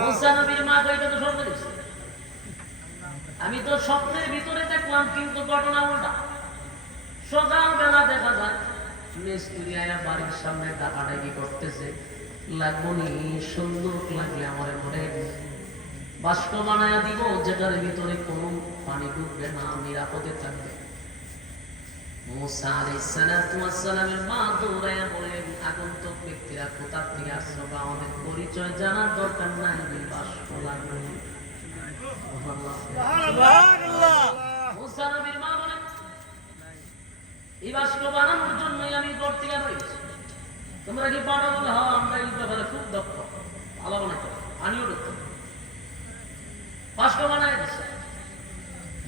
মুসা নবীর মা কইটা তো স্বপ্নে দেখছে, আমি তো স্বপ্নের ভিতরে দেখলাম, কিন্তু ঘটনা উল্টা। সকালবেলা দেখা যায় মিস্ত্রি আয়া বাড়ির সামনে ডাকাডাকি করতেছে, লাগবনি সুন্দর লাগলে আমার ঘরে বাষ্প বানায়া দিব, যেটার ভিতরে কোনো পানি ঢুকবে না, নিরাপদে থাকবে। মুসা আলাইহিস সালাতু ওয়াস সালামের মা দৌড়ায়া বলেন, আগন্তুক ব্যক্তিরা কোথা থেকে আসছো বা আমাদের পরিচয় জানার দরকার নাই, বাষ্প লাগবে। সুবহানাল্লাহ। মুসা নবীর মা বলেন, এই বাষ্প বানানোর জন্যই আমি ঘর থেকে বেরিয়েছি। তোমরা কি পারো? বলে হ্যাঁ, আমরা এই ব্যাপারে খুব দক্ষ, ভালো বানাইতে পারি, আমিও দক্ষ। বাষ্প বানায় দিচ্ছে।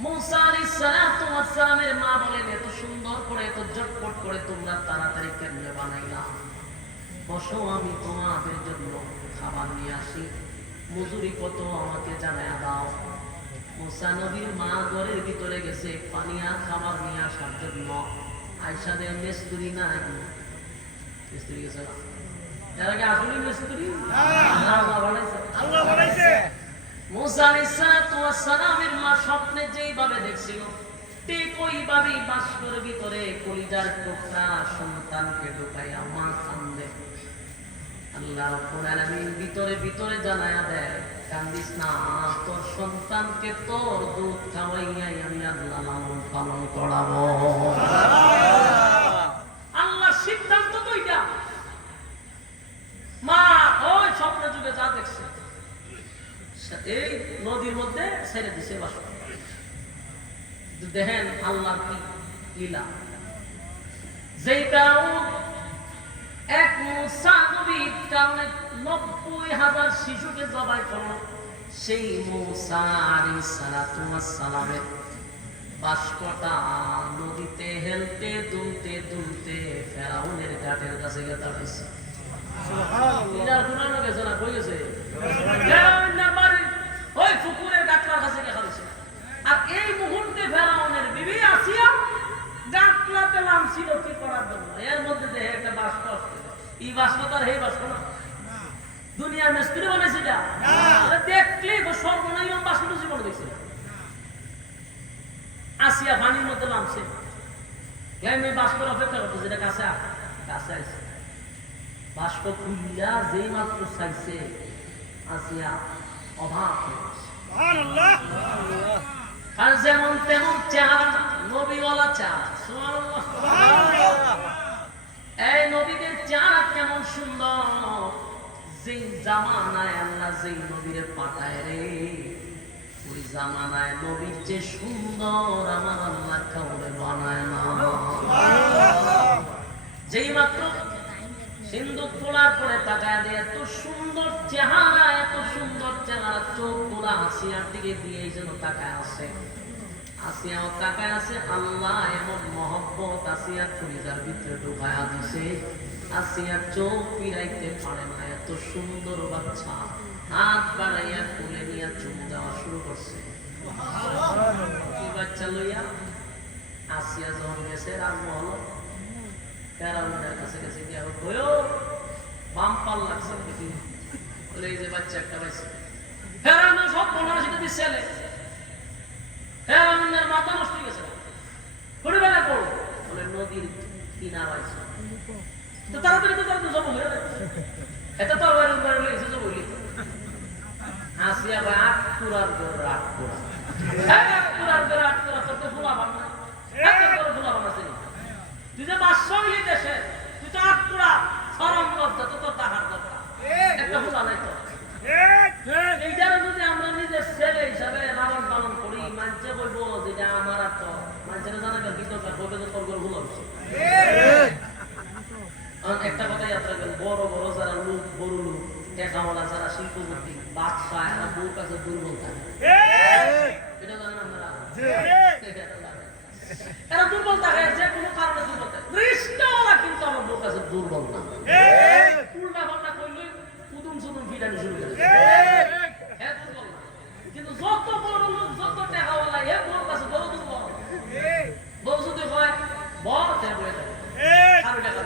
মুসা আলাইহিস সালাতু ওয়াস সালামের মা বলেন, এত সুন্দর করে, এত ঝটপট করে তোমরা তাড়াতাড়ি কেমনে বানাইলা? বসো, আমি তোমাদের জন্য খাবার নিয়ে আসি, মজুরি কত আমাকে জানায়া দাও। মুসা নবীর মা ঘরের ভিতরে গেছে পানি আর খাবার নিয়ে আসার জন্য। আয়েশা দেন মিস্ত্রি নাই, মিস্ত্রি গেছে, এর আগে আসলে মিস্ত্রি আল্লাহ বানাইছে, আল্লাহ বানাইছে। মুসা আলাইহিস সালাতু ওয়াস সালামের মা স্বপ্নে যেইভাবে দেখছিল, ঠিক ওইভাবেই বাষ্পের ভিতরে কলিজার টুকরা সন্তানকে ঢুকাইয়া মা কান্দে। আল্লাহ রাব্বুল আলামিন ভিতরে ভিতরে জানায়া দেয়, কান্দিস না, তোর সন্তানকে তোর দুধ খাওয়াইয়াই আমি আল্লাহ লালন পালন করাবো। আল্লাহ সিদ্ধান্ত তো এটা। মা ওই স্বপ্ন যুগে যা দেখছে, এই নদীর মধ্যে ছেড়ে দিছে বাষ্প। দেখেন আল্লাহর কি লীলা। যেই ফেরাউন এক মুসা নবীর কারণে ৯০,০০০ শিশুকে জবাই করলো, সেই মুসা আলাইহিস সালাতু ওয়াস সালামের বাষ্পটা নদীতে হেলতে দুলতে দুলতে ফেরাউনের ঘাটের কাছে গিয়ে দাঁড়াইছে। সুবহানাল্লাহ। এরা গুনানো গেছে না, কই গেছে? ফেরাউনের বাড়ির ওই পুকুরের গাটলার কাছে গিয়ে দাঁড়াইছে। আর এই মুহূর্তে ফেরাউনের বিবি আসিয়া গাটলাতে নামছিল কি করার জন্য, এর মধ্যে দেখে একটা বাষ্প আসছে। এই বাষ্প তার হে বাষ্প না, দুনিয়ার মিস্ত্রি বানাইছে এটা। দেখলেই তো সর্বনাশ বাষ্প জীবন দেখছে। আসিয়া পানির মধ্যে নামছে, আমি বাষ্পের অপেক্ষা করতো, যেটা কাছে কাছে আসছে। বাষ্প খুলিয়া যেই মাত্র চাইছে, আসিয়া অভাব হয়ে গেছে। আর যেমন তেমন চেহারা, নবীওয়ালা চেহারা। সুবহানাল্লাহ। এই নবীদের চেহারা কেমন সুন্দর, যেই জামানায় আল্লাহ যেই নবীরে পাঠায় রে, ওই জামানায় নবীর যে সুন্দর আমার আল্লাহ কাউরে বানায় না। যেই মাত্র সিন্দুক খোলার পরে তাকায় দিয়ে এত সুন্দর চেহারা, এত সুন্দর চেহারা, চোখ তোলা আসিয়ার দিকে দিয়ে যেন তাকায় আসে। আসিয়াও তাকায় আছে, আল্লাহ এমন মহব্বত আসিয়ার কলিজার ভিতরে ঢুকায়া দিছে, আসিয়ার চোখ ফিরাইতে পারে না। এত সুন্দর বাচ্চা হাত বাড়াইয়া কোলে নিয়ে চুমু দেওয়া শুরু করছে। কি বাচ্চা লইয়া আসিয়া যখন গেছে, রাজমহল ফেরাউনের কাছে গেছে, কি আর কইও বাম্পার লাগছে দেখি, বলে এই যে বাচ্চা একটা পাইছে। ফেরাউন সব বলার সেটা দিচ্ছে, ফেরাউনের মাথা নষ্ট হয়ে গেছে। ছোটবেলা করো বলে নদীর কিনার আছে, তো তাড়াতাড়ি তো তাড়াতাড়ি জব হয়ে যায়, এটা তো আবার লেগেছে জব হইলি। আসিয়া ভাই আট পুরার করে আট পুরা, আট পুরার করে আট পুরা করতে ফুলা বানা, এত করে ফুলা বানাছে। তুই যে ৫০০ মিলি দেশে, তুই তো আট পুরা সরম লজ্জা, তো তোর টাকার দরকার একটা ফুলা নাই তো। এইটারও যদি আমরা নিজের ছেলে হিসাবে লালন পালন করি, মানুষে বলবো যেটা আমার আর তো মানুষের জানা কি দরকার, বলবে তো তোর করে ভুল হচ্ছে। একটা কথা যাত্রা করেন, বড় বড় যারা লোক, বড় লোক, টেকাওয়ালা যারা শিল্পপতি, বাদশাহ, এরা বউর কাছে দুর্বল থাকে। এটা জানেন আপনারা? এরা দুর্বল থাকে, যে কোনো কারণে দুর্বল থাকে। রিস্কাওয়ালা কিন্তু আমার বউর কাছে দুর্বল না। উল্টা পাল্টা করলে কুদুম সুদুম ফিরানি শুরু করে। কিন্তু যত বড় লোক, যত টেকাওয়ালা, এ বউর কাছে বড় দুর্বল। বউ যদি হয় বড় বয়ে যায়, কারো টাকা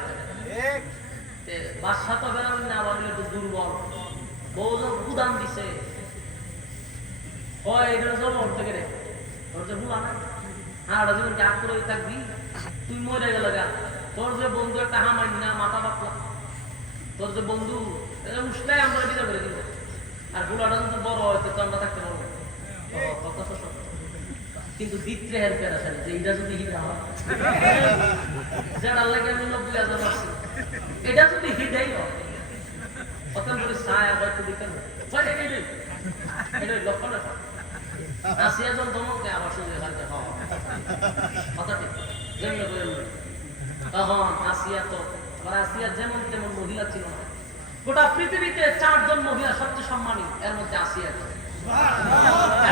বাদশা তো বেরোবেন না, আবার একটু দুর্বল। বউ যখন কুদান দিচ্ছে দিছে ওই এটা সব উঠতে গেলে তোর যে ভুলা না সারাটা জীবন কাজ করে থাকবি তুই মরে গেল গা তোর যে বন্ধু একটা হামাই না মাথা বাপলা তোর যে বন্ধু উঠলেই আমরা বিদায় করে দিব আর গুলাটা যদি বড় হয় তো আমরা থাকতে পারবো কথা তো সত্য কিন্তু দিত্রে হের পেরা সারি যে এটা যদি হিটা হয় যেটা লাগে আমি 90,000 আসছি এটা যদি হিটাই হয় কত করে ছায়া হয়তো দিতেন এটা লক্ষণ আসিয়া জন তোমাকে আবার শুনে লাগতে হয় কথা ঠিক যেমন করে তখন আসিয়া তো আবার আসিয়া যেমন তেমন মহিলা ছিল না গোটা পৃথিবীতে 4 জন মহিলা সবচেয়ে সম্মানী এর মধ্যে আসিয়া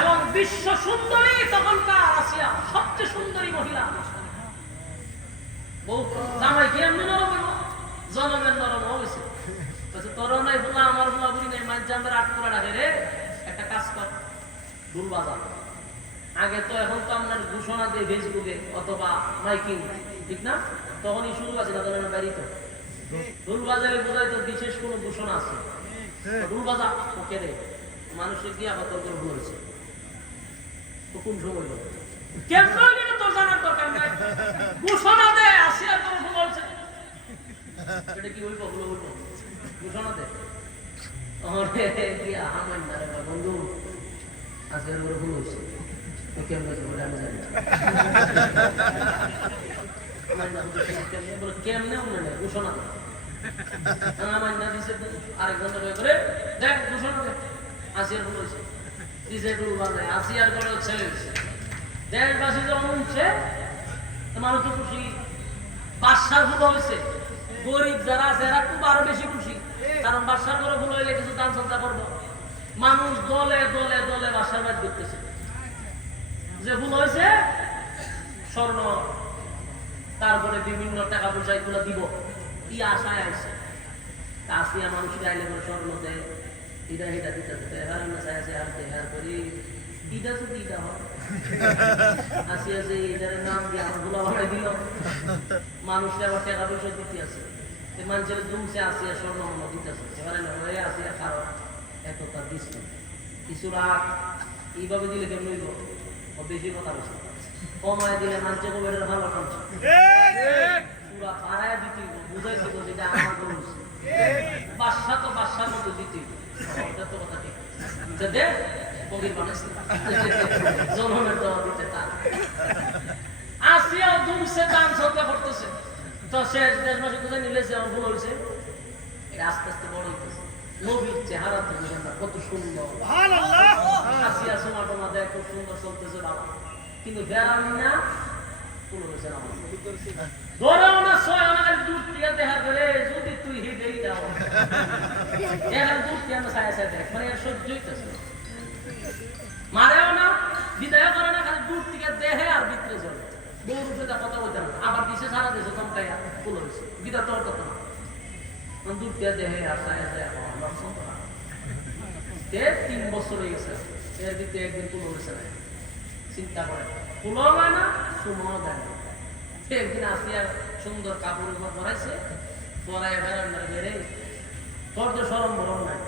এবং বিশ্ব সুন্দরী তখনকার আসিয়া সবচেয়ে সুন্দরী মহিলা বউ জামাই কি এমনি নরম হইব জনমের নরম হয়েছে তোর নাই বলা আমার বলা বুড়ি নাই মাঝে আমরা 8 করে রাখে রে একটা কাজ কর ঢুল বাজা আগে তো এখন তো আপনার ঘোষণা দিয়ে ফেসবুকে অথবা মাইকিং ঠিক না তখনই শুরু আছে না ধরেন বাড়ি তো ঢুল বাজারে বোঝাই তো বিশেষ কোনো ঘোষণা আছে ঢুল বাজা ওকে রে মানুষের কি আবার তোর ভুল হয়েছে তো কোন সময় কেমন হইলে তোর জানার দরকার নাই ঘোষণা দে আসিয়া তোর ভুল হয়েছে এটা কি হইব ভুল হইব ঘোষণা দে আমার না রে বন্ধু আসিয়ার বড় ভুল হয়েছে তো কেমন হয়েছে বলে আমি জানি কেমনে উঠে নেই ঘোষণা দে আমার না দিছে আরেক ঘন্টা করে দেখ ঘোষণা দে আসিয়ার ভুল হয়েছে দিছে ডুল বাজে আসিয়ার করে ছেলে দেশবাসী যখন উঠছে মানুষ তো খুশি বাদশার ভুল হয়েছে গরিব যারা আছে এরা খুব আরো বেশি খুশি কারণ বাদশার করে ভুল হইলে কিছু দান সজ্জা করবো মানুষ দলে দলে দলে বাদশার বাড়ি করতেছে যে ভুল হয়েছে স্বর্ণ তারপরে বিভিন্ন টাকা পয়সা এগুলো দিব ই আশায় আসছে আসিয়া মানুষ গাইলে করে স্বর্ণ দেয় এটা এটা দিতে হার আছে আর দেহার করি এটা যদি এটা হয় আসিয়া যে এটার নাম দিয়ে আমার গুলা বানাই দিল মানুষকে আবার টাকা পয়সা দিতে আছে মানুষের জমছে আসিয়া স্বর্ণ দিতে আছে সেখানে হয়ে আসিয়া কারো এতটা দিচ্ছ কিছু রাগ এইভাবে দিলে কেমন হইব বেশি কথা বলছে কমায় দিলে মানুষের কবের ভালো করছে পুরা পাড়ায় দিতে বুঝাইছে যেটা আমার করছে বাদশা তো বাদশার মতো দিতে এটা তো কথা ঠিক দে কবির মানুষ জনমের দেওয়া দিতে তার আসিয়াও দুমছে দান সজ্জা করতেছে তো শেষ দেশবাসী কোথায় নিলেছে আমার ভুল হয়েছে এটা আস্তে আস্তে বড় হইতেছে নবীর চেহারা তো কত সুন্দর আসিয়া সোমা টোমা দেয় খুব সুন্দর চলতেছে বাবা কিন্তু বেড়ানি না ভুল হয়েছে না ধরেও না 6 আনার দুধ দিয়ে দেখার করে যদি তুই হিটেই দাও এখন দুধ দিয়ে আমরা সায়া সায়া দেখ মানে এর সহ্য হইতেছে মারেও না বিদায় করে না খালি দূর থেকে দেহে আর ভিতরে চলে বউ রূপে কথা বলতে না আবার দিছে সারা দেশে চমকাইয়া ফুল হয়েছে বিদায় তোর কথা না দূর দিয়ে দেহে আর সায়া সায়া 3 বছর হয়ে গেছে এর ভিতরে একদিন ফুল হয়েছে না চিন্তা করে ফুলও হয় না সুমও দেয় না একদিন আসিয়া সুন্দর কাপড় উপর পরাইছে পরাই বেড়ান্ডার বেড়ে তোর তো সরম ভরম নাই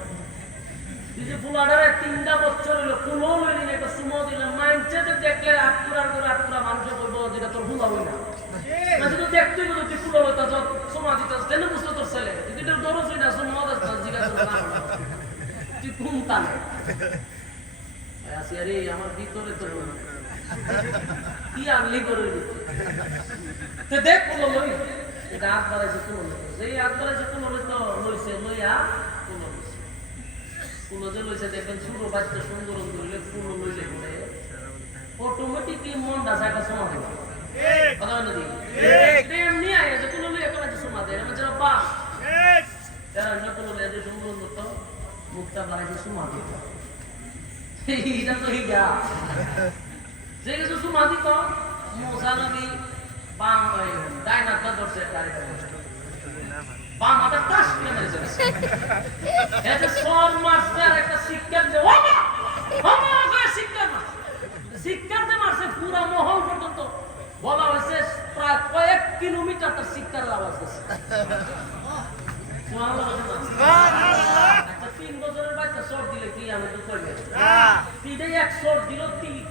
যে ফুলাডারে 3টা বছর হইলো ফুলও লইনি একটা সুমো দিলাম মাইন্ডে দেখলে আটকুরার করে আটকুরা মানুষ বলবো যেটা তোর ফুল হবে না যদি দেখতেই বলো তুই ফুল হইতা যত সুমা দিতাস তেনে বুঝতো তোর ছেলে যদি তোর দরজ হই না সুমো দাস জিজ্ঞাসা না তুই কোন তালে আসিয়া রে আমার ভিতরে তো কি আনলি করে দিতে দেখ ফুল লই এটা হাত বাড়াইছে ফুল যেই হাত বাড়াইছে ফুল লইতো লইছে লইয়া ফুল ফুল যে লইছে দেখবেন ছোট বাচ্চা সুন্দর ধরলে ফুল লইলে পরে অটোমেটিকলি মনটা জায়গা সমা দেবে কথা বলে দিই প্রেম নিয়ে আয় যে ফুল লইয়া করে সমা দেয় মানে যারা বাস যারা না ফুল লইয়া যে সুন্দর তো মুখটা বাড়াইছে সমা দিত এইটা তো হিগা যে কিছু সমা দিত মোসা নবী বাম ডাইনাটা ধরছে গাড়িটা বাম হাতে টাস করে মেরেছে এতে সর মারছে আর একটা শিক্ষা দিয়ে ওমা ওমা করে শিক্ষা মারছে শিক্ষাতে মারছে পুরো মহল পর্যন্ত বলা হয়েছে প্রায় কয়েক কিলোমিটার তার শিক্ষার আওয়াজ গেছে সুবহানাল্লাহ সুবহানাল্লাহ একটা 3 বছরের বাচ্চা সর দিলে কি আমি কিন্তু কইবে তিনে 100 দিল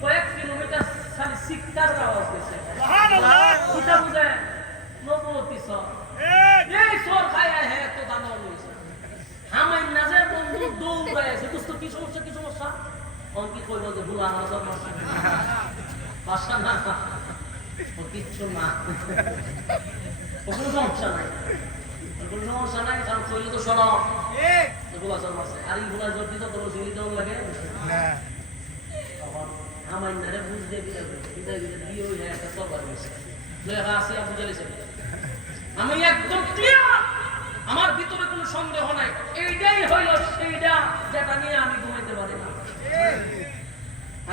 কয়েক কিলোমিটার খালি শিক্ষার আওয়াজ দিছে সুবহানাল্লাহ কিটা বুঝে নবুয়তি সর এই সর খায় হে তো দানা হইছে আমার নাজের বন্ধু দৌড়ায় আছে দোস্ত কি সমস্যা অঙ্কি কইল যে ভুলা হাজার বাসা না ও কিচ্ছু না কোনো সমস্যা নাই কারণ কইলে তো শোনো তো ভুলা জন্ম আছে আর এই ভুলা জোর দিতে তোর জিলি দেওয়া লাগে না আমার নারে বুঝতে বিদায় দিয়ে ওই একটা সরকার হয়েছে লেখা আছে বুঝে লিছে আমি একদম ক্লিয়ার আমার ভিতরে কোনো সন্দেহ নাই এইটাই হইল সেইটা যেটা নিয়ে আমি ঘুমাইতে পারি না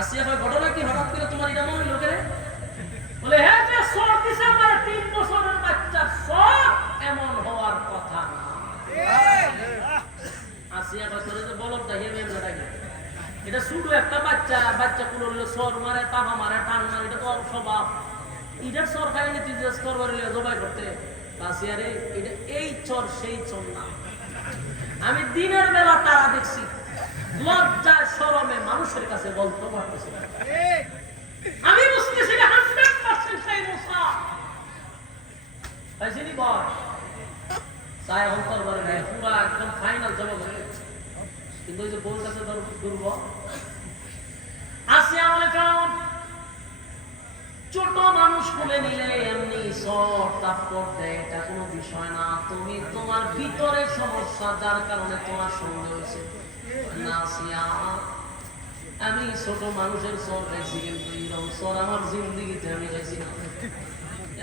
আসিয়া ভাই ঘটনা কি হঠাৎ করে তোমার এটা মনে হইল কেন বলে হ্যাঁ যে সর দিছে আমার 3 বছরের বাচ্চা সর এমন হওয়ার কথা না আসিয়া ভাই তোরে যে বলদ দেখিয়ে মেয়ে ডাকে এটা শুধু একটা বাচ্চা কোন সর মারে তামা মারে টান মারে এটা তো স্বভাব এটার সর খাই নীতি যে সর বাড়িলে জবাই করতে আসিয়ারে এটা এই চর সেই চর না আমি দিনের বেলা তারা দেখছি লজ্জায় শরমে মানুষের কাছে বলতে পারতেছি না আমি বুঝতেছি না 100% সেই মুসা পাইছিনি বল চাই অন্তর বারে না পুরো একদম ফাইনাল জবাব হয়ে গেছে কিন্তু ওই যে বউর কাছে দুর্বল আসিয়া বলে কারণ ছোট মানুষ কোলে নিলে এমনি সর তাপ্পর দেয় এটা কোনো বিষয় না তুমি তোমার ভিতরে সমস্যা যার কারণে তোমার সঙ্গে হয়েছে নাসিয়া আমি ছোট মানুষের সর খাইছি কিন্তু এরকম সর আমার জিন্দিগিতে আমি খাইছি না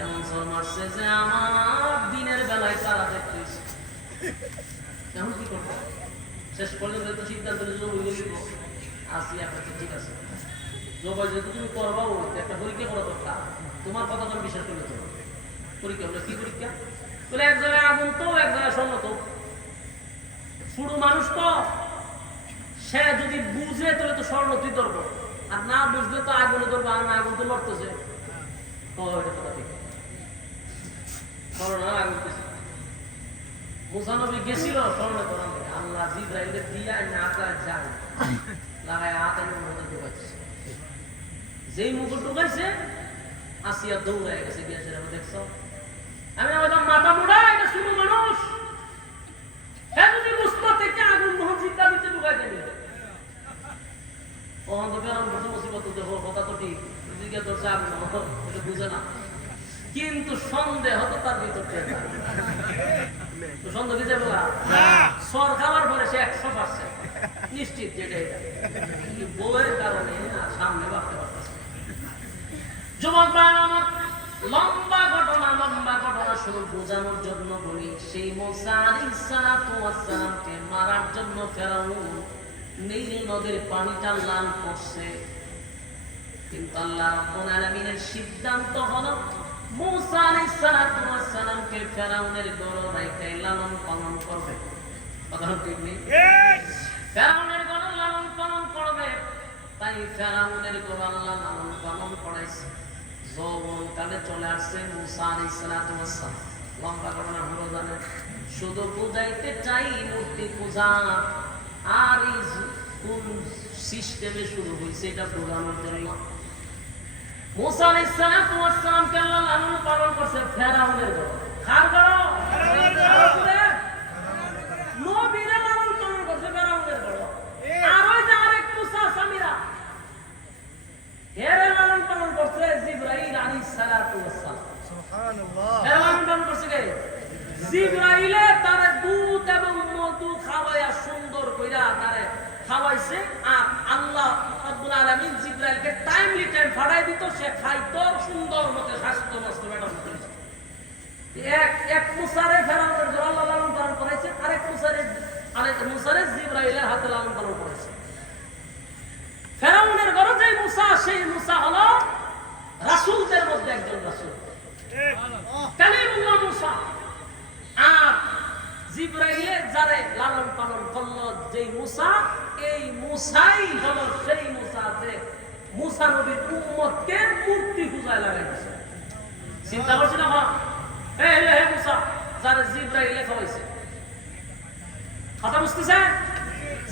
এমন সর মারছে যে আমার দিনের বেলায় তারা দেখতেছি এমন কি করবো শেষ পর্যন্ত তো সিদ্ধান্ত আসিয়া ঠিক আছে যেহেতু তুমি করবা একটা পরীক্ষা করা দরকার তোমার কথা তো বিশ্বাস করলে তো পরীক্ষা বলে কি পরীক্ষা বলে এক জায়গায় আগুন তো এক জায়গায় স্বর্ণ তো পুরো মানুষ তো সে যদি বুঝে তাহলে তো স্বর্ণ তুই ধরবো আর না বুঝলে তো আগুনে ধরবো আর না আগুন তো লড়তেছে মুসানবী গেছিল স্বর্ণ করা আল্লাহ জিব্রাইলে দিয়া না যায় লাগায় আতানের মধ্যে ঢুকাচ্ছে যেই মুকুট ঢুকাইছে আসিয়া দৌড়ায় গেছে গিয়েছে দেখছো আমি আমাদের মাথা মোড়া এটা শুধু মানুষ হ্যাঁ যদি বুঝতো থেকে আগুন মসজিদ দাবিতে ঢুকাই দেবে কথা তো ঠিক দিকে ধরছে আগুন এটা বুঝে না কিন্তু সন্দেহ তো তার ভিতর সন্দেহ দিতে বলা সর খাওয়ার পরে সে 100% নিশ্চিত যেটা এটা বউয়ের কারণে সামনে ভাবতে পারতেছে যুবক ভাই আমার লম্বা ঘটনা শুরু বোঝানোর জন্য বলি সেই মুসা আলাইহিস সালাতু ওয়াস সালামকে মারার জন্য ফেরাউন নীল নদের পানিটা লাল করছে কিন্তু আল্লাহ রাব্বুল আলামিনের সিদ্ধান্ত হলো মুসা আলাইহিস সালাতু ওয়াস সালামকে ফেরাউনের গড়ে রাইখে লালন পালন করবে কথা ঠিক নেই ফেরাউনের গড়ে লালন পালন করবে তাই ফেরাউনের গড়ে আল্লাহ লালন পালন করাইছে যৌবন কালে চলে আসছে মুসা আলাইহিস সালাতু ওয়াস সালাম লম্বা ঘটনা হলো জানেন শুধু বুঝাইতে চাই মূর্তি পূজা আর এই কোন সিস্টেমে শুরু হয়েছে এটা বোঝানোর জন্য মুসা আলাইহিস সালাতু ওয়াস সালাম কে আল্লাহ লালন পালন করছে ফেরাউনের গড়ে কার গড়ে নবীরা লালন পালন করছে ফেরাউনের গড়ে আর ওই যে আরেক মুসা সামিরা হেরে লালন পালন করছে জিবরাইল আলাইহিস সালাতু ওয়াস সালাম সুবহানাল্লাহ লালন পালন করছে কে জিবরাইলে তারে দুধ এবং মধু খাওয়ায়া সুন্দর কইরা তারে খাওয়াইছে আর আল্লাহ রাব্বুল আলামিন জিবরাইলকে টাইমলি টাইম ফাড়াই দিত সে খাইতো সুন্দর মতে স্বাস্থ্য নষ্ট ম্যাডাম করেছে এক মুসারে ফেরাউনের গড়ে আল্লাহ লালন পালন করাইছে আরেক মুসারে জিবরাইলের হাতে লালন পালন করাইছে ফেরাউনের গড়ে যে মুসা সেই মুসা হলো রাসূলদের মধ্যে একজন রাসূল কালিমুল্লাহ মুসা আর জিবরাইলে যারে লালন পালন করলো যেই মুসা এই মুসাই হলো সেই মুসা যে মুসা নবীর উম্মতকে মূর্তি পূজায় লাগাইছে চিন্তা করছি না হে মুসা যারে জিবরাইলে খাওয়াইছে কথা বুঝতেছে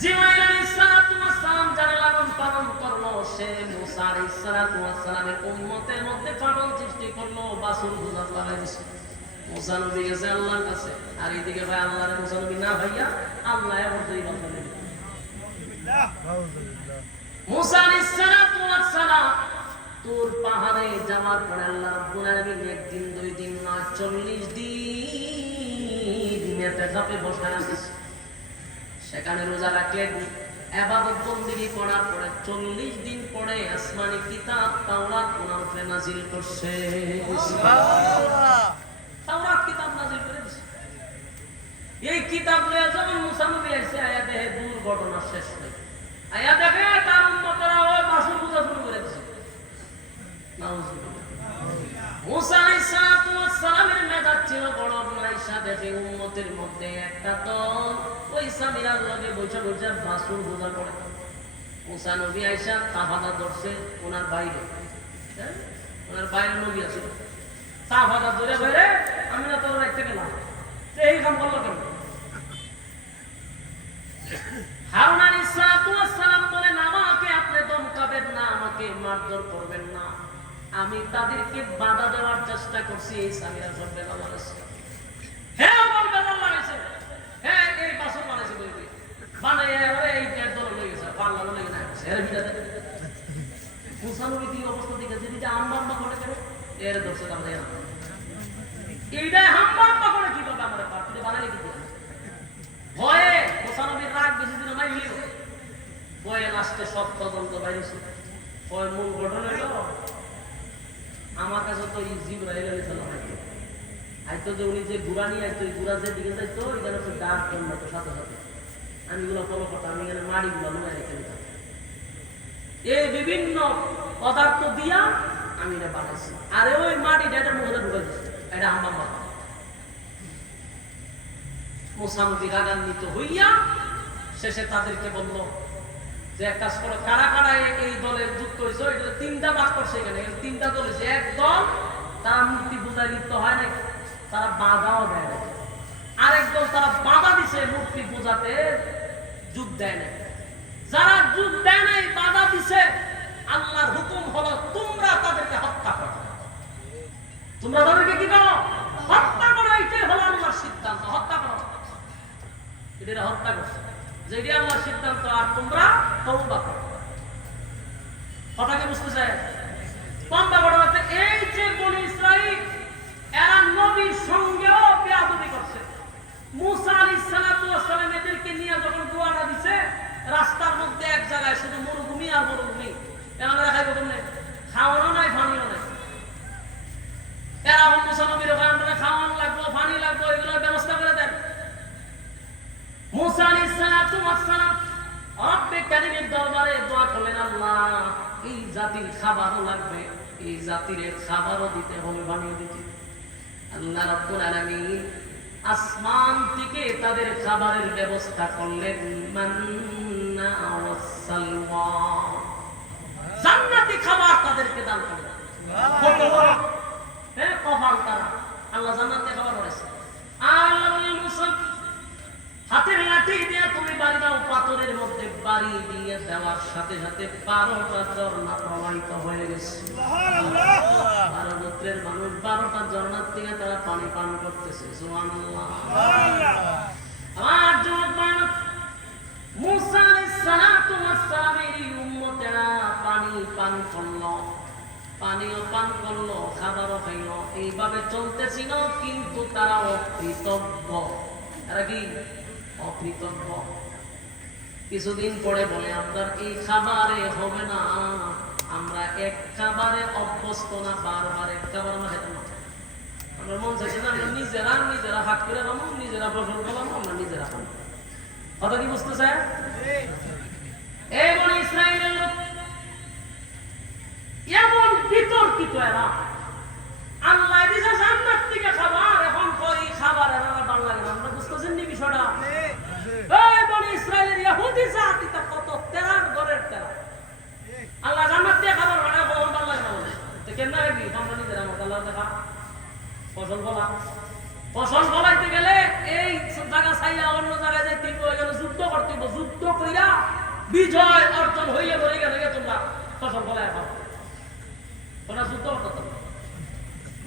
জিবরাইল আলাইহিস সালাতু ওয়াস সালাম যারা লালন পালন করলো সে মুসা আলাইহিস সালাতু ওয়াস সালামের উম্মতের মধ্যে ফাটল সৃষ্টি করলো বাসুর গুনাহ লাগাই দিছে মুসা নবী গেছে আল্লাহর কাছে আর এদিকে ভাই আল্লাহর মুসা নবী না ভাইয়া আল্লাহ এমন দুই কথা বলেন মুসা আলাইহিস সালাতু ওয়াস সালাম তুর পাহাড়ে যাওয়ার পরে আল্লাহ রাব্বুল আলামিন একদিন দুই দিন না 40 দিন ইতিকাফে বসায় আছে সেখানে রোজা রাখলেন ইবাদত বندگی করার পরে 40 দিন পরে আসমানি কিতাব তাওরাত ওনার উপরে নাযিল করছে সুবহানাল্লাহ তাওরাত কিতাব নাযিল করে দিয়েছে এই কিতাব লয়ে যখন মুসা নবী এসে আয়া দেখে দুর্ঘটনা শেষ হই আয়া দেখে তার উম্মতরা ওই বাসুর পূজা শুরু করে দিয়েছে নাউজুবিল্লাহ মুসা আলাইহিস সালাতু ওয়াস সালামের মেজাজ ছিল বড় মাইশা দেখে উম্মতের মধ্যে একটা দল ওই সামিরার লগে বসে বসে বাসুর পূজা করে মুসা নবী আয়েশা তাফাদা ধরছে ওনার বাইরে ওনার বাইরে নবী আছে তাফাদা ধরে বাইরে আমি না তোর রাখতে গেলাম এই কাম করলো কেন হারুন আলাইহিস সালাতু ওয়াস সালাম বলেন আমাকে আপনি ধমকাবেন না আমাকে মারধর করবেন না আমি তাদেরকে বাধা দেওয়ার চেষ্টা করছি এই সামিরা সব বেলা লাগাইছে হ্যাঁ আমার বেলা লাগাইছে হ্যাঁ এই বাসন বানাইছে কইবে বানাইয়া এই পেট ধরে লই গেছে পাল্লা লই না এর ভিতরে মুসা নবী কি অবস্থা দেখেছে যে আম্মা আম্মা করে করে এর দোষে দাম দেয় না এইটা আম্মা আম্মা করে কি করবে আমাদের পার্টি বানাইলে কি দিয়ে ভয়ে মুসা নবীর রাগ বেশি দিন নাই হইল ভয়ে লাস্টে সব তদন্ত বাইরেছে ওই মূল ঘটনা হলো আমার কাছে তো জিবরাইল আলাইহিস সালাম আইতো যে উনি যে গুড়া নিয়ে আইতো এই গুড়া যে দিকে যাইতো এখানে তো ডাক জন্মাতো সাথে সাথে আমি গুলো ফলো করতাম আমি এখানে মাড়িগুলো লুকাই রেখে দিতাম এই বিভিন্ন পদার্থ দিয়া আমি এটা বানাইছি আর ওই মাটিটা এটার মধ্যে ঢুকাই দিচ্ছি এটা আমার বাবা মুসা নবী রাগান্বিত হইয়া শেষে তাদেরকে বলল যে এক কাজ করো কারা কারা এই দলে যুক্ত হয়েছে এটা তিনটা ভাগ করছে এখানে তিনটা দল হয়েছে এক দল তারা মূর্তি পূজায় লিপ্ত হয় না তারা বাধাও দেয় না আরেক দল তারা বাধা দিছে মূর্তি পূজাতে যোগ দেয় না যারা যোগ দেয় নাই বাধা দিছে আল্লাহর হুকুম হলো তোমরা তাদেরকে হত্যা করো তোমরা তাদেরকে কি করো হত্যা করো এটাই হলো আল্লাহর সিদ্ধান্ত হত্যা করো এটা হত্যা করছে যেটি আল্লাহর সিদ্ধান্ত আর তোমরা তওবা করো কথা কি বুঝতে চাই তওবা ঘটনাতে এই যে বনি ইসরাইল এরা নবীর সঙ্গেও বেয়াদবি করছে মুসা আলাইহিস সালাতু ওয়াস সালাম এদেরকে নিয়ে যখন দোয়াটা দিছে রাস্তার মধ্যে এক জায়গায় শুধু মরুভূমি আর মরুভূমি এখন দেখাইবো কেমনে খাওয়ানো নাই পানিও নাই এরা মুসা নবীর ওখানে খাওয়ানো লাগবে পানি লাগবে এগুলোর ব্যবস্থা করে দেন মুসা আলাইহিস সালাতু ওয়াস সালাম রব্বে কারীমের দরবারে দোয়া করলেন আল্লাহ এই জাতির খাবারও লাগবে এই জাতির খাবারও দিতে হবে বানিয়ে দিতে আল্লাহ রাব্বুল আলামিন আসমান থেকে তাদের খাবারের ব্যবস্থা করলেন মান্না ওয়াস সালওয়া জান্নাতি খাবার তাদেরকে দান করলেন সুবহানাল্লাহ হ্যাঁ কপাল তারা আল্লাহ জান্নাতি খাবার করেছে আল্লাহ বলেন মুসা হাতের লাঠি দিয়ে তুমি বাড়ি দাও পাথরের মধ্যে বাড়ি দিয়ে দেওয়ার সাথে সাথে 12টা ঝর্ণা প্রবাহিত হয়ে গেছে সুবহানাল্লাহ 12 গোত্রের মানুষ 12টা ঝর্ণার থেকে তারা পানি পান করতেছে সুবহানাল্লাহ সুবহানাল্লাহ আমার যুবক মুসা আলাইহিস সালাতু ওয়াস সালামের উম্মতেরা পানি পান করলো পানিও পান করলো খাবারও খাইলো এইভাবে চলতেছিল কিন্তু তারা অকৃতজ্ঞ তারা কি অকৃতজ্ঞ কিছুদিন পরে বলে আপনার এই খাবারে হবে না আমরা এক খাবারে অভ্যস্ত না বারবার এক খাবার আমরা খেতাম না আমরা মন চাইছে না আমরা নিজেরা হাত করে খাবো নিজেরা ফসল খাবো আমরা নিজেরা খাবো কথা কি বুঝতে চায় এই বলে ইসরায়েলের লোক এমন বিতর্কিত এরা আল্লাহ দিছে জান্নাত থেকে খাবার এখন কই খাবার এরা ভালো লাগে না আমরা বুঝতেছেন নি বিষয়টা এই বনি ইসরায়েলের ইহুদি জাতিটা কত তেরার ঘরের তেরা আল্লাহ জান্নাত থেকে খাবার বানায় বল ভালো লাগে না বলে তো কেন লাগি আমরা নিজেরা মত আল্লাহ দেখা ফসল ফলাইতে গেলে এই জায়গা ছাইয়া অন্য জায়গায় যাইতে হইব যুদ্ধ করতে হইব যুদ্ধ কইরা যখন হইলে ধরে গেলে তোমরা ফসল ফলায় পাও ওরা যুদ্ধ করতো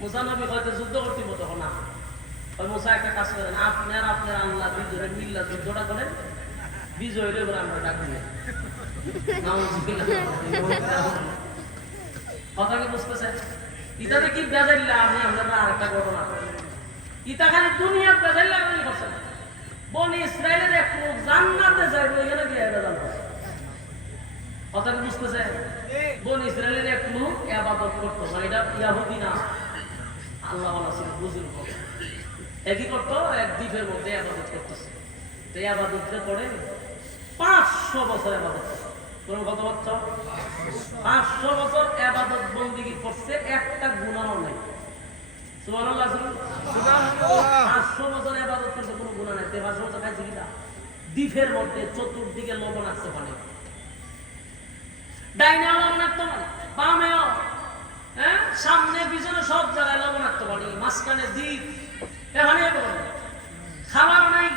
মুসা নবী হয়তো যুদ্ধ করতে তখন না ওই মুসা একটা কাজ করেন আপনার আল্লাহ বিজয় মিল্লা যুদ্ধটা করেন বিজয় হইলে এবার আমরা ডাক দিলে কথা কি বুঝতেছেন ইটাতে কি বেজাইলে আমি আমরা আরেকটা ঘটনা ইটা খালি দুনিয়া বেজাইলে আমি করছেন বনি ইসরায়েলের এক লোক জান্নাতে যাইবে এখানে গিয়ে বেজাল কথা কি বুঝতেছেন বনি ইসরায়েলের এক লোক ইবাদত করতো মানে এটা ইয়াহুদি না আল্লাহ ওয়ালা ছিল বুজুর্গ একই করতো এক দ্বীপের মধ্যে ইবাদত করতেছে তো ইবাদতটা করে 500 বছর ইবাদত কোন কত বছর 500 বছর ইবাদত বندگی করছে একটা গুনাহও নাই সুবহানাল্লাহ সুবহানাল্লাহ 500 বছর ইবাদত করতে কোনো গুনাহ নাই 500 বছর খাইছে কিনা দ্বীপের মধ্যে চতুর্দিকে লবণাক্ত পানি ডাইনে লবণাক্ত পানি বামেও হ্যাঁ সামনে পিছনে সব জায়গায় লবণাক্ত পানি মাঝখানে দ্বীপ এখানে খাবার নাই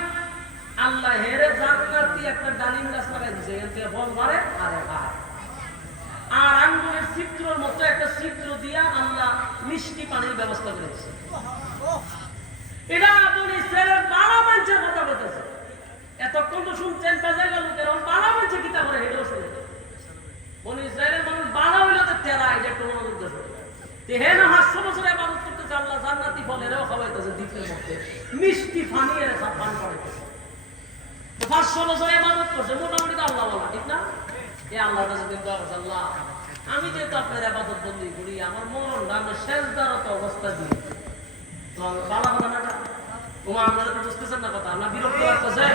আল্লাহ হেরে জান্নাতি একটা ডালিম গাছ লাগাই দিয়েছে এখান থেকে ফল মারে আরে খায় আর আঙ্গুরের ছিদ্রের মতো একটা ছিদ্র দিয়া আল্লাহ মিষ্টি পানির ব্যবস্থা করেছে এটা বনি ইসরায়েলের 12 মানুষের কথা বলতেছে এতক্ষণ তো শুনছেন বাজার গেল কারণ 12 মানুষের কিতাব করে হেডেও শুনে বনি ইসরায়েলের মানুষ 12 হইলো তো তেরা এটা একটু মনোযোগ দেবে তেহেন 500 বছর ইবাদত করতেছে আল্লাহ জান্নাতি ফলেরও খাওয়াইতেছে দ্বীপের মধ্যে মিষ্টি পানি এর সব পান করাইতেছে 500 বছর ইবাদত করছে মোটামুটি তো আল্লাহ বলা ঠিক না এ আল্লাহর কাছে কিন্তু আল্লাহ আমি যেহেতু আপনার ইবাদত বন্দী করি আমার মরণ আমি সেজদারত অবস্থা দিই তো বালা কথা না ওমা আপনারা তো বুঝতেছেন না কথা আমরা বিরক্ত লাগতেছে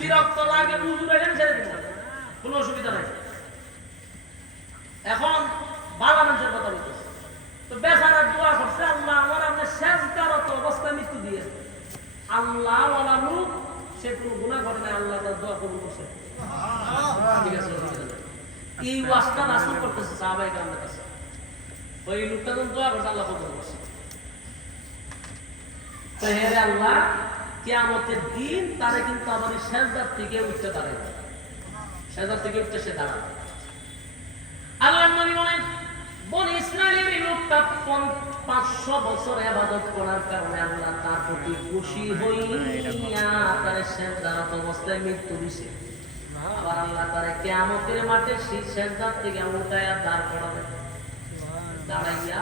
বিরক্ত লাগে হুজুর এলেন ছেড়ে দিন কোনো অসুবিধা নাই এখন বালা মানুষের কথা বলতেছে তো বেচারা দোয়া করছে আল্লাহ আমার আপনার সেজদারত অবস্থা মৃত্যু দিয়ে আল্লাহ ওয়ালা লোক সে কোনো গুনাহ করে না আল্লাহ তার দোয়া কবুল করছে ঠিক আছে এই ওয়াজটা রাসূল করতেছে সাহাবায়ে কেরামের কাছে ওই লোকটা যখন দোয়া করছে আল্লাহ কবুল করছে তো হে আল্লাহ কিয়ামতের দিন তারে কিন্তু আবার সেজদার থেকে উঠতে পারে সেজদার থেকে উঠতে সে দাঁড়াবে আল্লাহর নবী বলেন বনি ইসরাইলের এই লোকটা 500 বছর ইবাদত করার কারণে আল্লাহ তার প্রতি খুশি হইয়া তার সেজদারত অবস্থায় মৃত্যু দিয়েছে আবার আল্লাহ তারে কিয়ামতের মাঠে সেই সেজদার থেকে উঠায়া দাঁড় করাবে দাঁড়াইয়া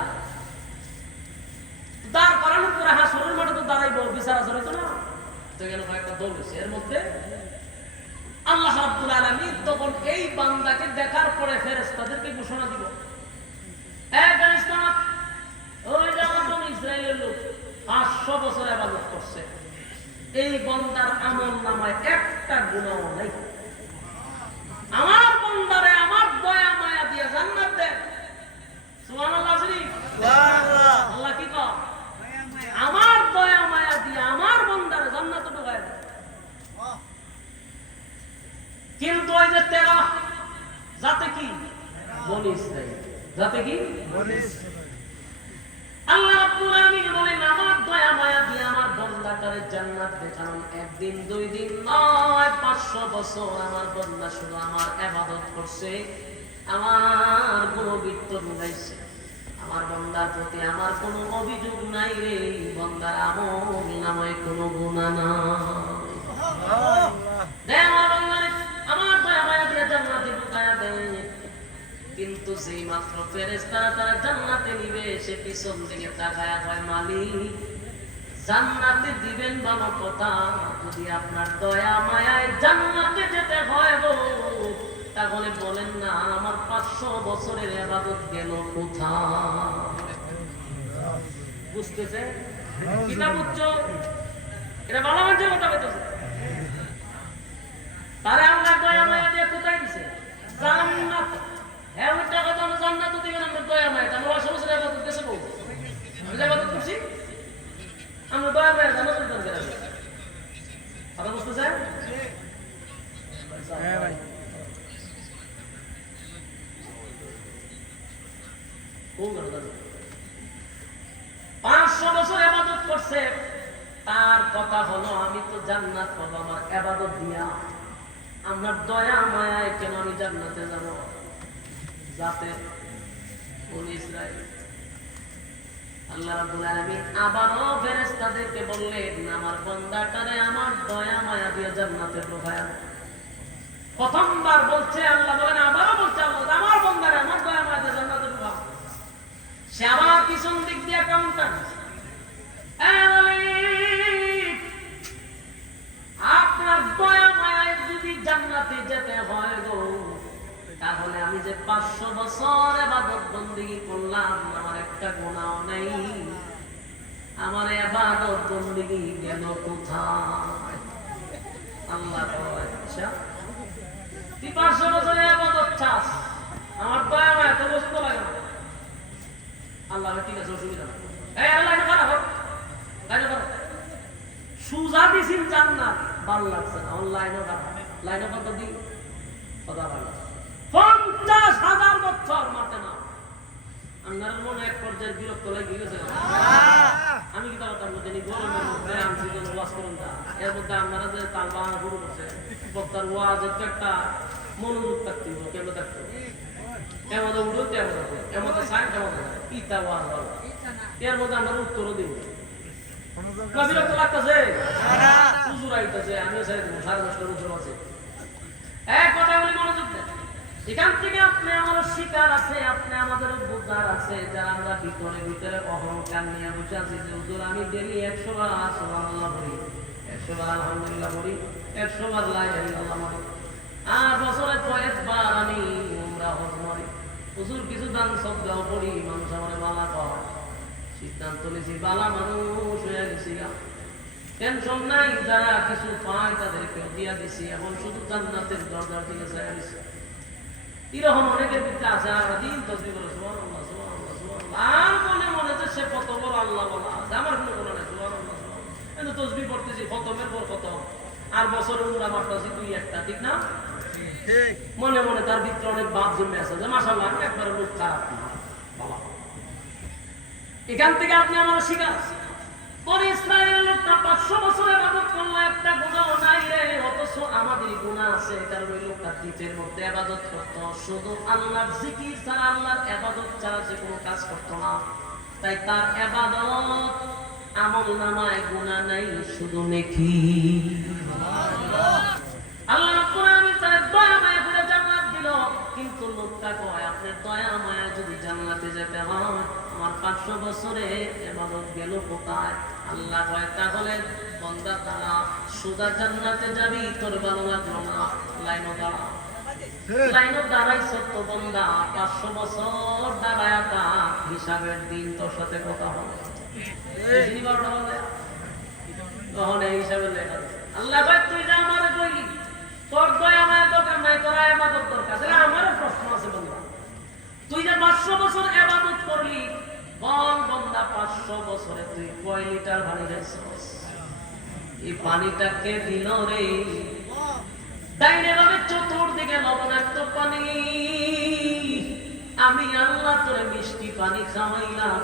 দাঁড় করানোর পরে হাসরের মাঠে তো দাঁড়াইবো বিচার আচরণ তো না তো গেল কয়েকটা দল হয়েছে এর মধ্যে আল্লাহ রাব্বুল আলামিন তখন এই বান্দাকে দেখার পরে ফেরেশতাদেরকে ঘোষণা দিব এই ফেরেশতা ওই যেমন ইসরায়েলের লোক 500 বছর ইবাদত করছে এই বান্দার আমলনামায় একটা গুনাহ নাই আমার বান্দারে আমার দয়া মায়া দিয়ে জান্নাত দেন সুবহানাল্লাহ সুবহানাল্লাহ আল্লাহ কি কয় আমার দয়া মায়া দিয়ে আমার বান্দারে জান্নাতে ঢুকায় দেন কিন্তু ওই যে তেরা যাতে কি বনি ইসরাইল যাতে কি বনি ইসরাইল আল্লাহ রাব্বুল আলামিন বলেন আমার দয়া মায়া দিয়ে আমার বান্দাটারে জান্নাত দেখান একদিন দুই দিন নয় 500 বছর আমার বান্দা শুধু আমার ইবাদত করছে আমার গুণবিত্ত গাইছে আমার বান্দার প্রতি আমার কোনো অভিযোগ নাই রে বান্দার আমল নামায় কোনো গুনাহ নাই সুবহানাল্লাহ আমার দয়া মায়া দিয়ে জান্নাতে ঢুকায়া দেয় কিন্তু যেই মাত্র ফেরেশতারা তারা জান্নাতে নিবে সে পিছন দিকে তাকায়া কয় মালিক জান্নাতে দিবেন ভালো কথা যদি আপনার দয়া মায়ায় জান্নাতে যেতে হয় গো তাহলে বলেন না আমার 500 বছরের ইবাদত গেল কোথায় বুঝতেছে কিনা বুঝছো এটা ভালো মানুষের কথা বলতেছে তারে আল্লাহ দয়া মায়া দিয়ে কোথায় দিছে জান্নাত এমন টাকা তো আমরা জান্নাত দিবেন আমরা দয়া মায়া আমরা সমস্যা ইবাদত দেশে বল আমরা ইবাদত করছি আমরা দয়া মায়া জান্নাত দিতে পারি কথা বুঝতেছেন হ্যাঁ ভাই কোন কথা 500 বছর ইবাদত করছে তার কথা হলো আমি তো জান্নাত পাবো আমার ইবাদত দিয়া আপনার দয়া মায়ায় কেন আমি জান্নাতে যাব? যাতে বনি ইসরাইল আল্লাহ রাব্বুল আলামিন আবারও ফেরেশতাদেরকে বললেন, আমার বান্দাটারে আমার দয়া মায়া দিয়ে জান্নাতে ঢোকায়। প্রথমবার বলছে আল্লাহ, বলেন আবারও বলছে আল্লাহ, আমার বান্দারে আমার দয়া মায়া দিয়ে জান্নাতে ঢোকাও। সে আবার পিছন দিক দিয়ে কাউন্টার, আপনার দয়া মায়ায় যদি জান্নাতে যেতে হয় গো, তাহলে আমি যে 500 বছর ইবাদত বندگی করলাম, আমার একটা গুনাহ নেই, আমার ইবাদত বندگی গেল কোথায়? আল্লাহ কয়, আচ্ছা তুই 500 বছর ইবাদত চাস, আমার দয়া মায়া তো বুঝতে লাগে না। আল্লাহ ঠিক আছে, অসুবিধা না, এই আল্লাহ এটা খারাপ লাইনে করো, সুজা দিছিন জান্নাত, ভালো লাগছে না, অনলাইনে লাইনে কত দিই কথা ভালো, 50,000 বছর মাঠে না। আপনার মনে এক পর্যায়ে বিরক্ত লেগে গেছে, আমি কি তার মধ্যে গরমের মধ্যে আনছি ওয়াজ করুন না, এর মধ্যে আপনারা যে তাল বাংলা শুরু করছে, বক্তার ওয়াজের তো একটা মনোযোগ থাকতে হবে, কেন থাকতে হবে, এমন উঠতে এমন সাইন কেমন ইতা ওয়াজ ভালো, এর মধ্যে আমরা উত্তরও দিব। বিরক্ত লাগতেছে, হুজুর আইতাছে, আমিও চাই দেবো 10:30 হুজুর আছে, এক কথা বলি মনোযোগ দেন। এখান থেকে আপনি আমার শিকার আছে, আপনি আমাদের বুদ্ধার আছে, যারা আমরা ভিতরে ভিতরে অহংকার নিয়ে বসে আছি যে হুজুর আমি ডেলি 100 বার সুবহানাল্লাহ বলি, 100 বার আলহামদুলিল্লাহ বলি, 100 বার লা ইলাহা ইল্লাল্লাহ বলি, আর বছরে কয়েকবার আমি উমরা হজ করি, হুজুর কিছু দান সদকাও করি, মানুষ আমার বালা পায়, সিদ্ধান্ত নিয়েছি বালা মানুষ হয়ে গেছি, টেনশন নাই, যারা কিছু পায় তাদেরকে দিয়া দিছি, এখন শুধু জান্নাতের দরজার দিকে চাই দিছি। এরকম অনেকের ভিতরে আছে, আর দিন তসবিহ করে সুবহানাল্লাহ সুবহানাল্লাহ সুবহানাল্লাহ, আর মনে মনে যে সে কত বড় আল্লাহ বলা আছে, আমার কোনো বলা নাই সুবহানাল্লাহ সুবহানাল্লাহ, কিন্তু তসবিহ পড়তেছি খতমের পর খতম, আর বছরে উমরা মারতেছি 2-1টা, ঠিক না? ঠিক। মনে মনে তার ভিতরে অনেক ভাব জমে আছে যে মাশাআল্লাহ আমি একবার লোক খারাপ না বাবা। এখান থেকে আপনি আমার শিকার, বনি ইসরায়েলের লোকটা 500 বছর ইবাদত করলো, একটা গুনাহ নাই রে, অথচ আমাদের গুনাহ আছে, কারণ ওই লোকটা দ্বীপের মধ্যে ইবাদত করতো, শুধু আল্লাহর জিকির ছাড়া, আল্লাহর ইবাদত ছাড়া যে কোনো কাজ করতো না, তাই তার ইবাদত আমলনামায় গুনাহ নাই, শুধু নেকি। আল্লাহ রাব্বুল আলামিন তার দয়া মায়া করে জান্নাত দিল, কিন্তু লোকটা কয় আপনার দয়া মায়া যদি জান্নাতে যেতে হয়, আমার 500 বছরে ইবাদত গেল কোথায়? আল্লাহ কয় তাহলে বান্দা তারা সোজা জান্নাতে যাবি, তোর ভালো লাগলো না, লাইনও দাঁড়া, লাইনও দাঁড়াইছ তো বান্দা, 500 বছর দাঁড়ায় তা হিসাবের দিন তোর সাথে কথা হবে, তখন এই হিসাবে লেখা আছে। আল্লাহ কয় তুই যা আমারে কইলি তোর দয়া মায়া দরকার নাই, তোর ইবাদত দরকার, আমারও প্রশ্ন আছে বান্দা, তুই যে 500 বছর ইবাদত করলি, বল বান্দা 500 বছরে তুই কয় লিটার পানি খাইছস? এই পানিটা কে দিল রে? ডাইনে বামে চতুর্দিকে লবণাক্ত পানি, আমি আল্লাহ তোরে মিষ্টি পানি খাওয়াইলাম,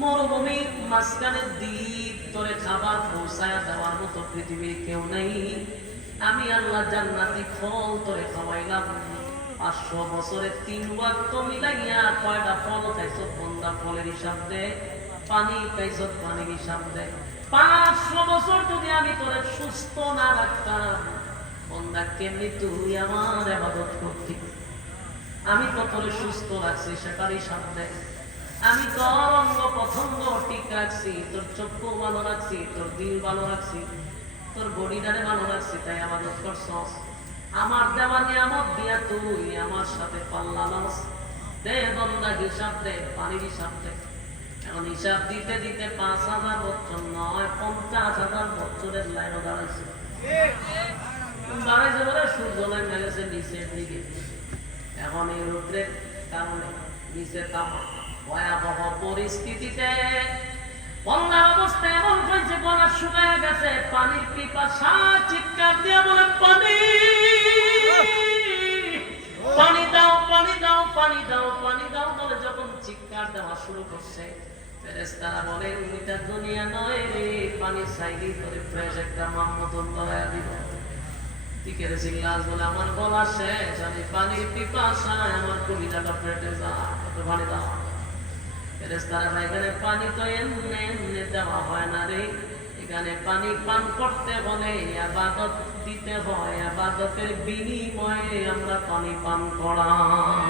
মরুভূমির মাঝখানে দ্বীপ, তোরে খাবার পৌঁছায় দেওয়ার মতো পৃথিবীর কেউ নেই, আমি আল্লাহ জান্নাতি ফল তোরে খাওয়াইলাম, 500 বছরে 3 ওয়াক্ত মিলাইয়া কয়টা ফল খাইছো বান্দা, ফলের হিসাব দে, পানি খাইছো পানির হিসাব দে। 500 বছর যদি আমি তোরে সুস্থ না রাখতাম বান্দা, কেমনি তুই আমার ইবাদত করতি? আমি তো তোরে সুস্থ রাখছি সেটার হিসাব দে, আমি তোর অঙ্গ প্রত্যঙ্গ ঠিক রাখছি, তোর চক্ষু ভালো রাখছি, তোর দিল ভালো রাখছি, তোর বডিটারে ভালো রাখছি, তাই ইবাদত করছস। আমার দেওয়া নিয়ামত দিয়া তুই আমার সাথে পাল্লা লাস, দে বান্দা হিসাব দে, পানির হিসাব দে। এখন হিসাব দিতে দিতে 5,000 বছর নয় 50,000 বছরের লাইনও দাঁড়াইছে, দাঁড়াইছে বলে সূর্য নেমে গেছে নিচের দিকে। এখন এই রৌদ্রের কারণে নিচে তাপ ভয়াবহ পরিস্থিতিতে বন্যার অবস্থা এমন হয়েছে, গলা শুকায় গেছে, পানির পিপাসা চিৎকার দিয়ে বলে পানি, পানি দাও পানি দাও পানি দাও পানি দাও বলে যখন চিৎকার দেওয়া শুরু করছে, ফেরেশতারা বলে এটা দুনিয়া নয় রে, পানি চাইলেই করে ফ্রেশ একটা মাহমুদুল লয়া দিব। টিকের চিল্লাস বলে আমার গলা শেষ, আমি পানির পিপাসায় আমার কলিজাটা ফেটে যায়, একটু পানি দাও। ফেরেশতারা ভাই এখানে পানি তো এমনি এমনি দেওয়া হয় না রে, এখানে পানি পান করতে হলে ইবাদত দিতে হয়, ইবাদতের বিনিময়ে আমরা পানি পান করাই।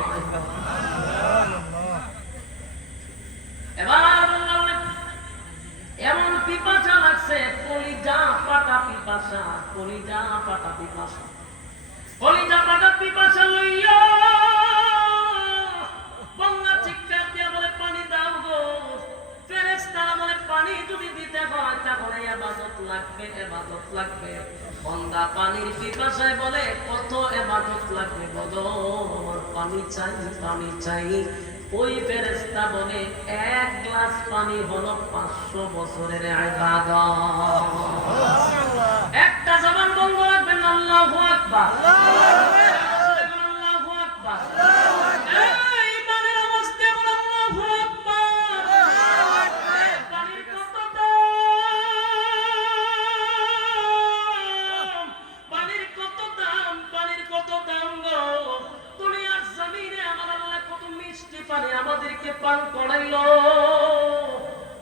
এবার এমন পিপাসা লাগছে, কলিজা পাটা পিপাসা, কলিজা পাটা পিপাসা, কলিজা পাটা পিপাসা লইয়া বাংলা চিৎকার দিয়া বলে পানি দাও গো। ফেরেশতারা বলে পানি যদি দিতে হয় তাহলে ইবাদত লাগবে, ইবাদত লাগবে। বান্দা পানির পিপাসায় বলে কত ইবাদত লাগবে বলো, আমার পানি চাই, পানি চাই। ওই ফেরেশতা বলে এক গ্লাস পানি হলো 500 বছরের ইবাদত। একটা জবান বন্ধ রাখবেন, আল্লাহু আকবার, আল্লাহু আকবার। এই পানির অবস্থা বলে আল্লাহু আকবার। পানির কত দাম, পানির কত দাম, পানির কত দাম গো। দুনিয়ার জমিনে আমার আল্লাহ কত মিষ্টি পানি আমাদেরকে পান করাইলো,